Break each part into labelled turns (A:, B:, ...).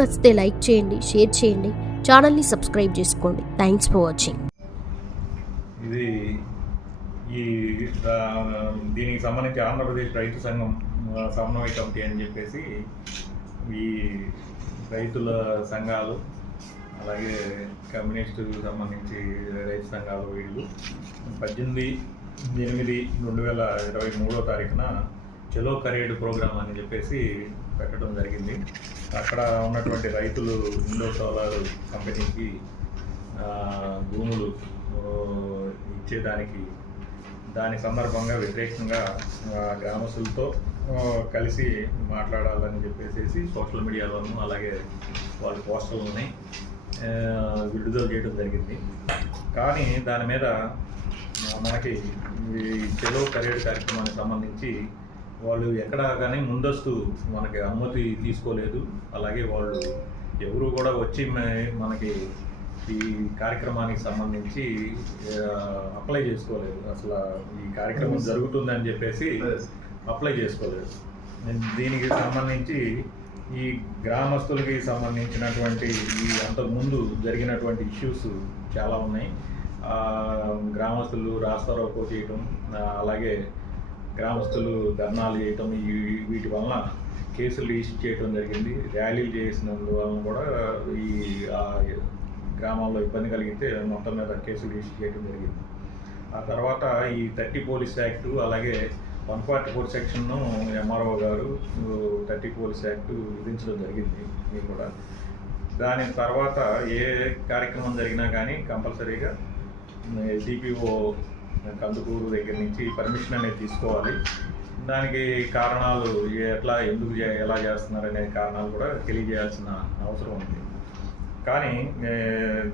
A: నచ్చితే లైక్ చేయండి షేర్ చేయండి ఛానల్ని సబ్స్క్రైబ్ చేసుకోండి. థ్యాంక్స్ ఫర్ వాచింగ్
B: ఇది ఈ దీనికి సంబంధించి ఆంధ్రప్రదేశ్ రైతు సంఘం సమన్వయ కమిటీ అని చెప్పేసి ఈ రైతుల సంఘాలు అలాగే కమ్యూనిస్టు సంబంధించి రైతు సంఘాలు వీళ్ళు పద్దెనిమిది ఎనిమిది రెండు వేల ఇరవై మూడో తారీఖున చెలో కరేడ్ ప్రోగ్రామ్ అని చెప్పేసి పెట్టడం జరిగింది. అక్కడ ఉన్నటువంటి రైతులు ఇండో సోలార్ కంపెనీకి భూములు ఇచ్చేదానికి దాని సందర్భంగా వ్యతిరేకంగా గ్రామస్తులతో కలిసి మాట్లాడాలని చెప్పేసి సోషల్ మీడియాలోనూ అలాగే వాళ్ళ పోస్టర్లని విడుదల చేయడం జరిగింది. కానీ దాని మీద మనకి ఈ చెలో కరియర్ కార్యక్రమానికి సంబంధించి వాళ్ళు ఎక్కడ కానీ ముందస్తు మనకి అనుమతి తీసుకోలేదు. అలాగే వాళ్ళు ఎవరు కూడా వచ్చి మనకి ఈ కార్యక్రమానికి సంబంధించి అప్లై చేసుకోలేదు. అసలు ఈ కార్యక్రమం జరుగుతుందని చెప్పేసి అప్లై చేసుకోలేదు. దీనికి సంబంధించి ఈ గ్రామస్తులకి సంబంధించినటువంటి ఈ అంతకుముందు జరిగినటువంటి ఇష్యూస్ చాలా ఉన్నాయి. గ్రామస్తులు రాస్తారోకో చేయటం అలాగే గ్రామస్తులు ధర్నాలు చేయటం వీటి వలన కేసులు రిజిస్టర్ చేయడం జరిగింది. ర్యాలీలు చేసినందువలన కూడా ఈ గ్రామాల్లో ఇబ్బంది కలిగితే మొత్తం మీద కేసులు రిజిస్టర్ చేయడం జరిగింది. ఆ తర్వాత ఈ థర్టీ పోలీస్ యాక్ట్ అలాగే వన్ ఫార్టీ ఫోర్ సెక్షన్ను ఎంఆర్ఓ గారు థర్టీ పోలీస్ యాక్ట్ విధించడం జరిగింది. ఇది కూడా దాని తర్వాత ఏ కార్యక్రమం జరిగినా కానీ కంపల్సరీగా డిపిఓ కందుకూరు దగ్గర నుంచి పర్మిషన్ అనేది తీసుకోవాలి. దానికి కారణాలు ఎట్లా ఎందుకు చే- ఎలా అనే కారణాలు కూడా తెలియజేయాల్సిన అవసరం ఉంది. కానీ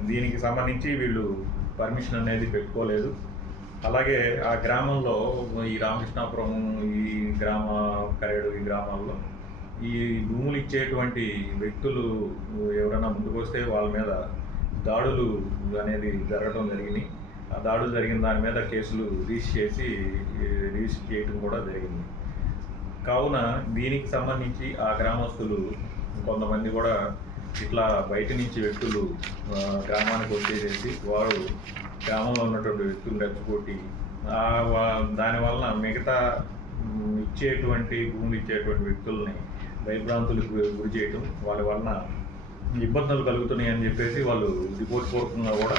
B: దీనికి సంబంధించి వీళ్ళు పర్మిషన్ అనేది పెట్టుకోలేదు. అలాగే ఆ గ్రామంలో ఈ రామకృష్ణాపురం ఈ గ్రామ కరేడు ఈ గ్రామాల్లో ఈ భూములు ఇచ్చేటువంటి వ్యక్తులు ఎవరైనా ముందుకు వస్తే వాళ్ళ మీద దాడులు అనేది జరగడం జరిగినాయి. దాడులు జరిగిన దాని మీద కేసులు రిజిస్టర్ చేసి రిజిస్టర్ చేయడం కూడా జరిగింది. కావున దీనికి సంబంధించి ఆ గ్రామస్తులు కొంతమంది కూడా ఇట్లా బయట నుంచి వ్యక్తులు గ్రామానికి వచ్చేసేసి వారు గ్రామంలో ఉన్నటువంటి వ్యక్తులు రెచ్చగొట్టి ఆ దానివలన మిగతా ఇచ్చేటువంటి భూములు ఇచ్చేటువంటి వ్యక్తుల్ని భయభ్రాంతులకు గురి చేయటం వాళ్ళ వలన ఇబ్బందులు కలుగుతున్నాయి అని చెప్పేసి వాళ్ళు రిపోర్ట్ కోరుకున్నా కూడా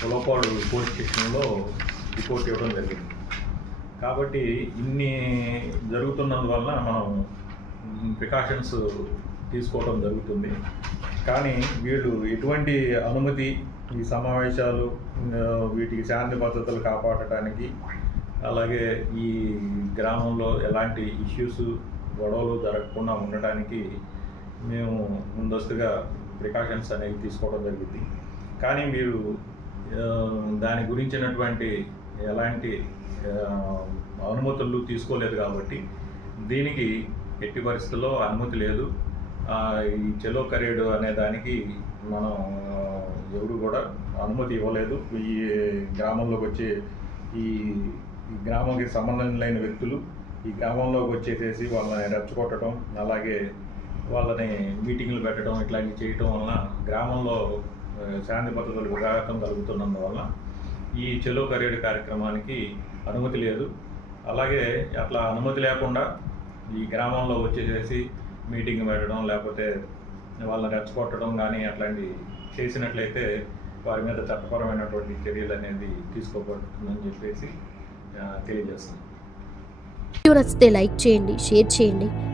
B: పొలపాడు పోలీస్ స్టేషన్లో రిపోర్ట్ ఇవ్వడం జరిగింది. కాబట్టి ఇన్ని జరుగుతున్నందువల్ల మనం ప్రికాషన్స్ తీసుకోవడం జరుగుతుంది. కానీ వీళ్ళు ఎటువంటి అనుమతి ఈ సమావేశాలు వీటికి శాంతి భద్రతలు కాపాడటానికి అలాగే ఈ గ్రామంలో ఎలాంటి ఇష్యూస్ గొడవలు జరగకుండా ఉండటానికి మేము ముందస్తుగా ప్రికాషన్స్ అనేవి తీసుకోవడం జరిగింది. కానీ మీరు దాని గురించినటువంటి ఎలాంటి అనుమతులు తీసుకోలేదు కాబట్టి దీనికి ఎట్టి పరిస్థితుల్లో అనుమతి లేదు. ఈ చెలో కరేడు అనే దానికి మనం ఎవరు కూడా అనుమతి ఇవ్వలేదు. ఈ గ్రామంలోకి వచ్చే ఈ ఈ గ్రామంకి సంబంధం లేని వ్యక్తులు ఈ గ్రామంలోకి వచ్చేసేసి వాళ్ళని రెచ్చగొట్టడం అలాగే వాళ్ళని మీటింగ్లు పెట్టడం ఇట్లాంటివి చేయటం వలన గ్రామంలో శాంతి భద్రతలు విఘాతం కలుగుతున్నందువల్ల ఈ చెలో కరేడు కార్యక్రమానికి అనుమతి లేదు. అలాగే అట్లా అనుమతి లేకుండా ఈ గ్రామంలో వచ్చేసేసి మీటింగ్ పెట్టడం లేకపోతే వాళ్ళని రెచ్చగొట్టడం కానీ అట్లాంటి చేసినట్లయితే వారి మీద చట్టపరమైనటువంటి చర్యలు అనేది తీసుకోబడుతుందని చెప్పేసి
A: తెలియజేస్తున్నాం నచ్చితే లైక్ చేయండి షేర్ చేయండి.